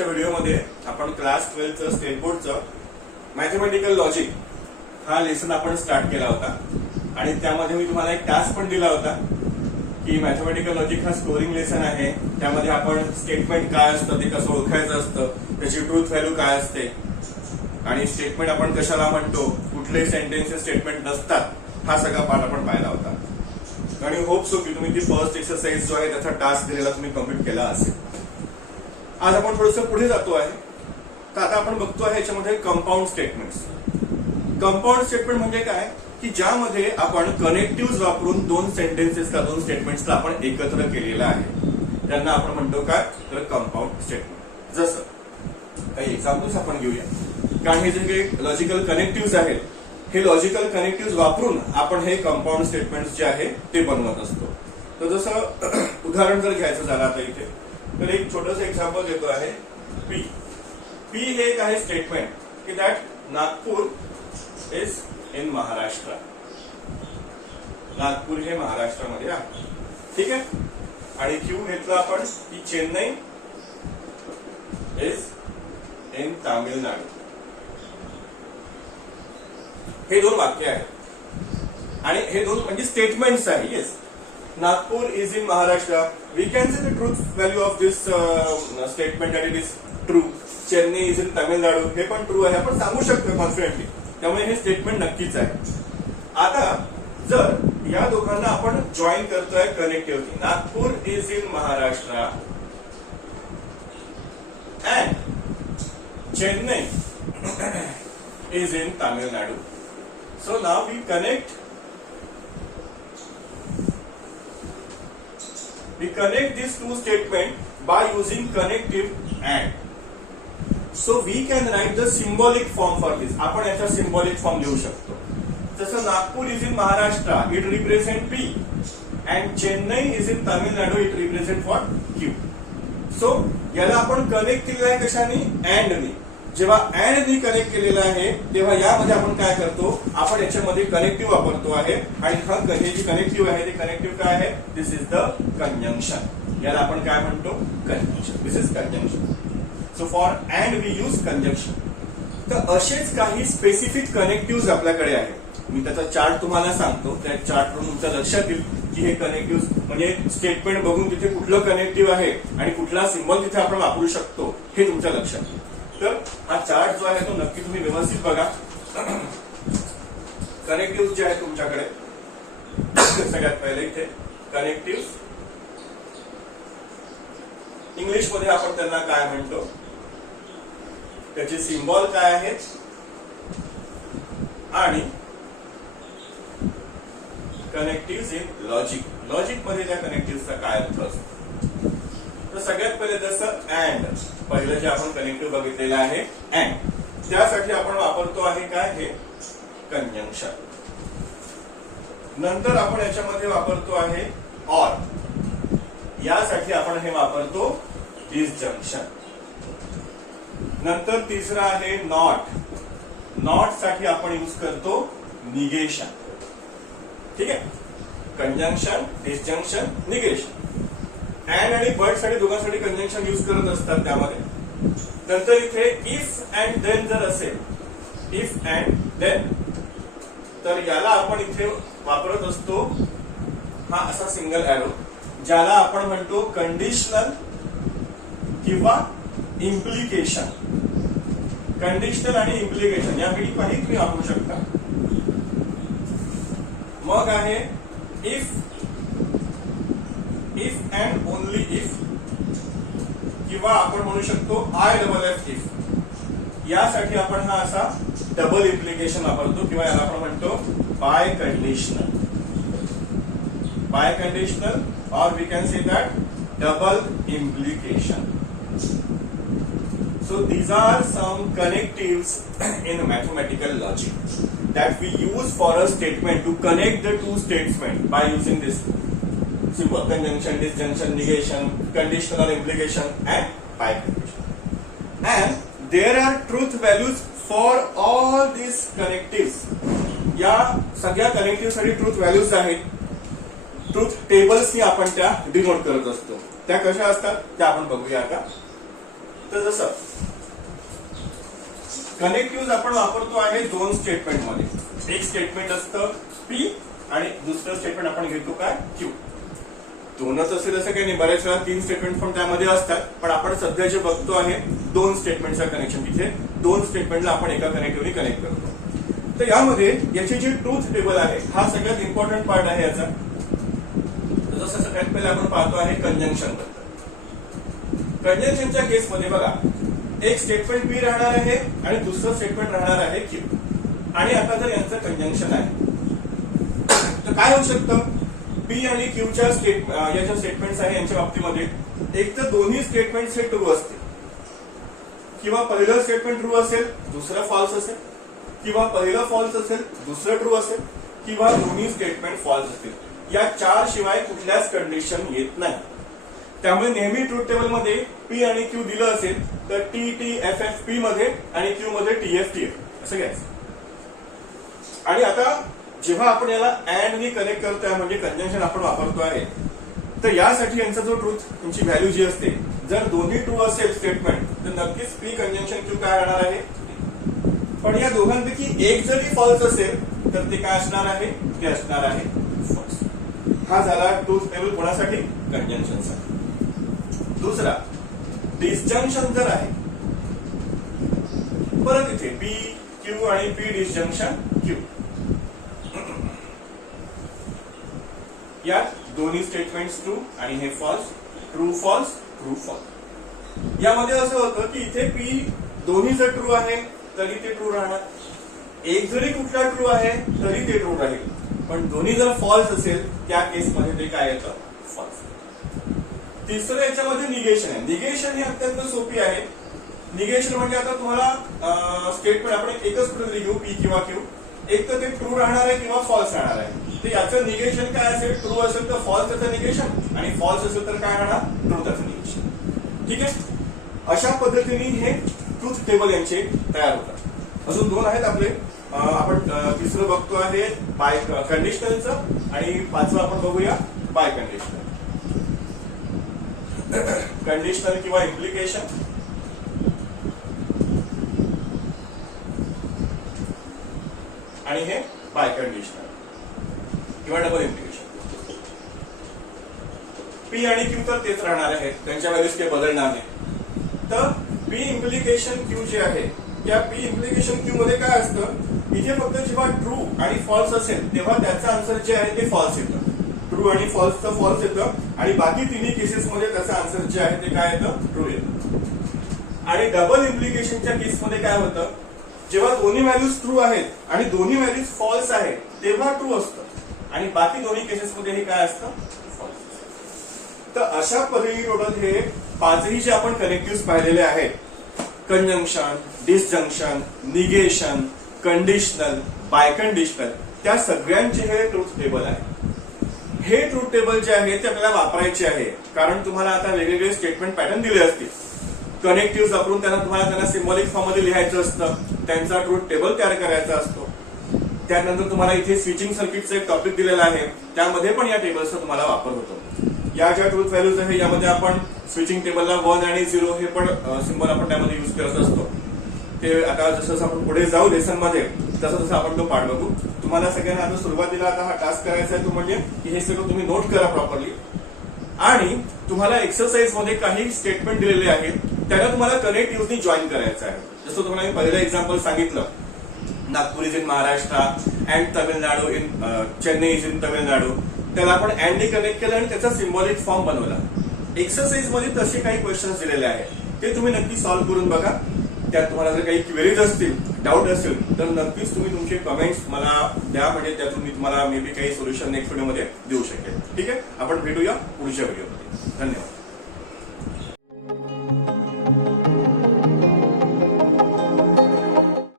मागच्या व्हिडिओमध्ये आपण क्लास 12चं स्टेट बोर्डचं मॅथमॅटिकल लॉजिक हा लेसन आपण स्टार्ट केला होता आणि त्यामध्ये मी तुम्हाला एक टास्क पण दिला होता की मॅथमॅटिकल लॉजिक हा स्कोरिंग लेसन आहे. त्यामध्ये आपण स्टेटमेंट काय असतं ते कसं ओळखायचं असतं, त्याची ट्रूथ व्हॅल्यू काय असते आणि स्टेटमेंट आपण कशाला म्हणतो, कुठले सेंटेन्सेस स्टेटमेंट नसतात, हा सगळा पार्ट आपण पाहिला होता. आणि होप सो की तुम्ही ती फर्स्ट एक्सरसाइज जो आहे त्याचा टास्क दिलेला तुम्ही कम्प्लीट केला असेल. आज आपण थोडंसं पुढे जातो आहे. तर आता आपण बघतो आहे याच्यामध्ये कंपाऊंड स्टेटमेंट्स. कंपाऊंड स्टेटमेंट म्हणजे काय की ज्यामध्ये आपण कनेक्टिव्ह वापरून दोन सेंटेन्सेसला दोन स्टेटमेंट्सला आपण एकत्र केलेलं आहे, त्यांना आपण म्हणतो काय तर कंपाऊंड स्टेटमेंट. जसं काही एक्झाम्पल्स आपण घेऊया, कारण हे जे काही लॉजिकल कनेक्टिव्ह आहेत हे लॉजिकल कनेक्टिव्ह वापरून आपण हे कंपाऊंड स्टेटमेंट्स जे आहे ते बनवत असतो. तर जसं उदाहरण जर घ्यायचं झालं आता इथे, तर एक छोटंसं एक्झाम्पल देतो आहे. पी पी हे एक आहे स्टेटमेंट की that Nagpur is in Maharashtra. Nagpur हे महाराष्ट्रामध्ये आहे, ठीक आहे. आणि क्यू घेतलं आपण की चेन्नई इज इन तामिळनाडू. हे दोन वाक्य आहेत आणि हे दोन म्हणजे स्टेटमेंट्स आहे. Yes, Nagpur is in Maharashtra. We can say the truth value of this statement that it is true. Chennai is in Tamil Nadu हे पण ट्रू आहे, आपण सांगू शकतो कॉन्फिडेंटली. त्यामुळे हे स्टेटमेंट नक्कीच आहे. आता जर या दोघांना आपण जॉईन करतोय connectivity, Nagpur is in Maharashtra and Chennai is in Tamil Nadu. So now we connect these two statements by using connective and. So we can write the symbolic form for this. आपण याचा symbolic form लिहू शकतो. जसं Nagpur is in Maharashtra it represent P and Chennai is in Tamil Nadu it represent for Q. So याला आपण connect केलेलं आहे कशाने? अँड नी. जेव्हा अँड नी कनेक्ट केलेला आहे तेव्हा यामध्ये आपण काय करतो, आपण याच्यामध्ये कनेक्टिव्ह वापरतो आहे आणि हे जे कनेक्टिव्ह आहे ते कनेक्टिव्ह काय आहे? This is the conjunction. याला आपण काय म्हणतो? Conjunction. This is conjunction. So for and we use conjunction. तर असेच काही स्पेसिफिक कनेक्टिव्ह आपल्याकडे आहेत. मी त्याचा चार्ट तुम्हाला सांगतो, त्या चार्टवरून तुमच्या लक्षात येईल की हे कनेक्टिव्ह म्हणजे स्टेटमेंट बघून तिथे कुठलं कनेक्टिव्ह आहे आणि कुठला सिम्बॉल तिथे आपण वापरू शकतो हे तुमच्या लक्षात येईल. तर हा चार्ट जो आहे तो नक्की तुम्ही व्यवस्थित बघा. कनेक्टिव्ह जे आहे तुमच्याकडे सगळ्यात पहिले इथे कनेक्टिव्ह इंग्लिश मध्ये आपण त्यांना काय म्हणतो, त्याचे सिम्बॉल काय आहेत आणि कनेक्टिव्ह इन लॉजिक. लॉजिक मध्ये त्या कनेक्टिव्हचा काय अर्थ असतो. तर सगळ्यात पहिले जसं अँड, पहिलं जे आपण कनेक्टिव्ह बघितलेलं आहे अँड, त्यासाठी आपण वापरतो आहे काय? हे कंजंक्शन. नंतर आपण याच्यामध्ये वापरतो आहे ऑर. यासाठी आपण हे वापरतो डिसजंक्शन. नंतर तिसरं आहे नॉट. नॉट साठी आपण यूज करतो निगेशन. ठीक आहे, कंजंक्शन, डिसजंक्शन, निगेशन. अँड आणि बट साठी दोघांसाठी कंजंक्शन यूज करत असतात त्यामध्ये. नंतर इथे इफ अँड देन जर असेल, इफ अँड देन, तर याला आपण इथे वापरत असतो हा असा सिंगल एरो, ज्याला आपण म्हणतो कंडिशनल किंवा इम्प्लिकेशन. कंडिशनल आणि इम्प्लिकेशन यापैकी काही तुम्ही वापरू शकता. मग आहे इफ अँड ओनली इफ, किंवा आपण म्हणू शकतो IFF इफ. यासाठी आपण हा असा डबल इम्प्लिकेशन वापरतो किंवा याला आपण म्हणतो बाय कंडिशनल. बाय कंडिशनल और we can say that double implication. So these are some connectives in mathematical logic that we use for a statement to connect the two statements by using this symbol: conjunction, disjunction, negation, conditional or implication, and by condition. And there are truth values for all these connectives. या सगळ्या connective साठी truth values आहेत. Truth टेबल्सनी आपण त्या denote करत असतो. त्या कशा असतात त्या आपण बघूया आता. तर जसं कनेक्टिव्ह आपण वापरतो आहे दोन स्टेटमेंट मध्ये. एक स्टेटमेंट असतं पी आणि दुसरं स्टेटमेंट आपण घेतो काय क्यू. दोनच असेल असं काही नाही, बऱ्याच वेळा तीन स्टेटमेंट पण त्यामध्ये असतात, पण आपण सध्या जे बघतो आहे दोन स्टेटमेंटचं कनेक्शन. तिथे दोन स्टेटमेंटला आपण एका कनेक्टिव्हली कनेक्ट करतो. तर यामध्ये याची जी ट्रूथ टेबल आहे हा सगळ्यात इम्पॉर्टंट पार्ट आहे याचा. जसं सगळ्यात पहिले आपण पाहतो आहे कंजंक्शन बद्दल. कंजंक्शनच्या केसमध्ये बघा, एक स्टेटमेंट पी राहणार आहे आणि दुसरं स्टेटमेंट राहणार आहे क्यू. आणि आता जर यांचं कंजंक्शन आहे तर काय होऊ शकतं, पी आणि क्यूच्या या ज्या स्टेटमेंट्स आहे यांच्या बाबतीमध्ये एक तर दोन्ही स्टेटमेंट्स हे ट्रू असतील, किंवा पहिलं स्टेटमेंट ट्रू असेल दुसरं फॉल्स असेल, किंवा पहिलं फॉल्स असेल दुसरं ट्रू असेल, किंवा दोन्ही स्टेटमेंट फॉल्स असतील. या चार शिवाय कुठल्याच कंडिशन येत नाही. त्यामुळे नेहमी ट्रूथ टेबल मध्ये पी आणि क्यू दिलं असेल तर T T F F P मध्ये आणि क्यू मध्ये टी एफ टी एफ असं घ्यायचं. आणि आता जेव्हा आपण याला अँड नी कनेक्ट करतोय म्हणजे कंजंक्शन आपण वापरतो आहे, तर यासाठी यांचा जो ट्रूथ यांची व्हॅल्यू जी असते, जर दोन्ही ट्रू असेल स्टेटमेंट तर नक्कीच पी कंजंक्शन क्यू काय राहणार आहे. पण या दोघांपैकी एक जरी फॉल्स असेल तर ते काय असणार आहे, ते असणार आहे फॉल्स. हा झाला ट्रूथ टेबल कोणासाठी, कंजंक्शनसाठी. दुसरा डिसजंक्शन जर आहे, परत इथे पी क्यू आणि पी डिसजंक्शन क्यू, यात दोन्ही स्टेटमेंट्स ट्रू आणि हे false, true false true false. यामध्ये असं होतं की इथे पी दोन्ही जर ट्रू आहे तरी ते ट्रू राहणार, एक जरी कुठला ट्रू आहे तरी ते ट्रू राहील, पण दोन्ही जर फॉल्स असेल त्या केसमध्ये ते काय येतं, फॉल्स. तिसरं याच्यामध्ये निगेशन आहे. निगेशन ही अत्यंत सोपी आहे. निगेशन म्हणजे आता तुम्हाला स्टेटमेंट आपण एकच पद्धतीने घेऊ पी किंवा क्यू, एक तर ते ट्रू राहणार आहे किंवा फॉल्स राहणार आहे. तर याचं निगेशन काय असेल, ट्रू असेल तर फॉल्स त्याचं निगेशन आणि फॉल्स असेल तर काय राहणार, ट्रू त्याचं निगेशन. ठीक आहे, अशा पद्धतीने हे ट्रूथ टेबल यांचे तयार होतात. अजून दोन आहेत आपले. आपण तिसरं बघतो आहे बाय कंडिशनलचं आणि पाचवं आपण बघूया बाय कंडिशनल. कंडिशनल किंवा इम्प्लिकेशन, आणि हे बाय कंडिशनल किंवा डबल इम्प्लिकेशन. पी आणि क्यू तर तेच राहणार आहेत, त्यांच्या व्हॅल्यूज काही बदलणार नाही. तर पी इम्प्लिकेशन क्यू जे आहे, त्या पी इम्प्लिकेशन क्यू मध्ये काय असतं, इथे फक्त जेव्हा ट्रू आणि फॉल्स असेल तेव्हा त्याचं आन्सर जे आहे ते फॉल्स येतं. ट्रू आणि फॉल्सचं फॉल्स येतं आणि बाकी तिन्ही केसेसमध्ये त्याचं आन्सर जे आहे ते काय येतं, ट्रू येतं. आणि डबल इम्प्लिकेशनच्या केसमध्ये काय होतं, जेव्हा दोन्ही व्हॅल्यूज ट्रू आहेत आणि दोन्ही व्हॅल्यूज फॉल्स आहेत तेव्हा ट्रू असतं आणि बाकी दोन्ही केसेसमध्ये हे काय असतं, फॉल्स. तर अशा पद्धतीने टोटल हे पाचही जे आपण कनेक्टिव्ह पाहिलेले आहेत, कंजंक्शन, डिसजंक्शन, निगेशन, कंडिशनल, बायकंडिशनल, त्या सगळ्यांचे हे ट्रूथ टेबल आहे. हे ट्रूथ टेबल जे आहे ते आपल्याला वापरायचे आहे, कारण तुम्हाला आता वेगवेगळे स्टेटमेंट पॅटर्न दिले असतील. कनेक्टिव्ह वापरून त्यांना सिम्बॉलिक फॉर्म मध्ये लिहायचं असतं, त्यांचा ट्रूथ टेबल तयार करायचा असतो. त्यानंतर तुम्हाला इथे स्विचिंग सर्किटचं एक टॉपिक दिलेला आहे, त्यामध्ये पण या टेबलचा तुम्हाला वापर होतो. या ज्या ट्रूथ व्हॅल्यूज आहे यामध्ये आपण स्विचिंग टेबलला 1 आणि 0 हे पण सिम्बॉल आपण त्यामध्ये युज करत असतो. ते आता जसं आपण पुढे जाऊ लेसन मध्ये तसं तसं आपण तो पाठ बघू. तुम्हाला सगळ्यांना आता सुरुवातीला आता हा टास्क करायचा आहे तो म्हणजे की हे सगळं तुम्ही नोट करा प्रॉपरली. आणि तुम्हाला एक्सरसाइज मध्ये काही स्टेटमेंट दिलेले आहेत, त्यांना तुम्हाला कनेक्टिव्हली जॉईन करायचं आहे. जसं तुम्हाला मी पहिलं एक्झाम्पल सांगितलं, Nagpur is in Maharashtra and Tamil Nadu in Chennai is in Tamil Nadu, त्याला आपण अँड कनेक्ट केलं आणि त्याचा सिम्बॉलिक फॉर्म बनवला. एक्सरसाइज मध्ये तसे काही क्वेश्चन्स दिलेले आहेत, ते तुम्ही नक्की सॉल्व्ह करून बघा. त्यात तुम्हाला जर काही क्वेरीज असतील, डाऊट असेल तर नक्कीच तुम्ही तुमचे कमेंट्स मला द्या, म्हणजे त्यातून मी तुम्हाला मे बी काही सोल्युशन नेक्स्ट व्हिडिओमध्ये देऊ शकेल. ठीक आहे, आपण भेटूया पुढच्या व्हिडिओमध्ये. धन्यवाद.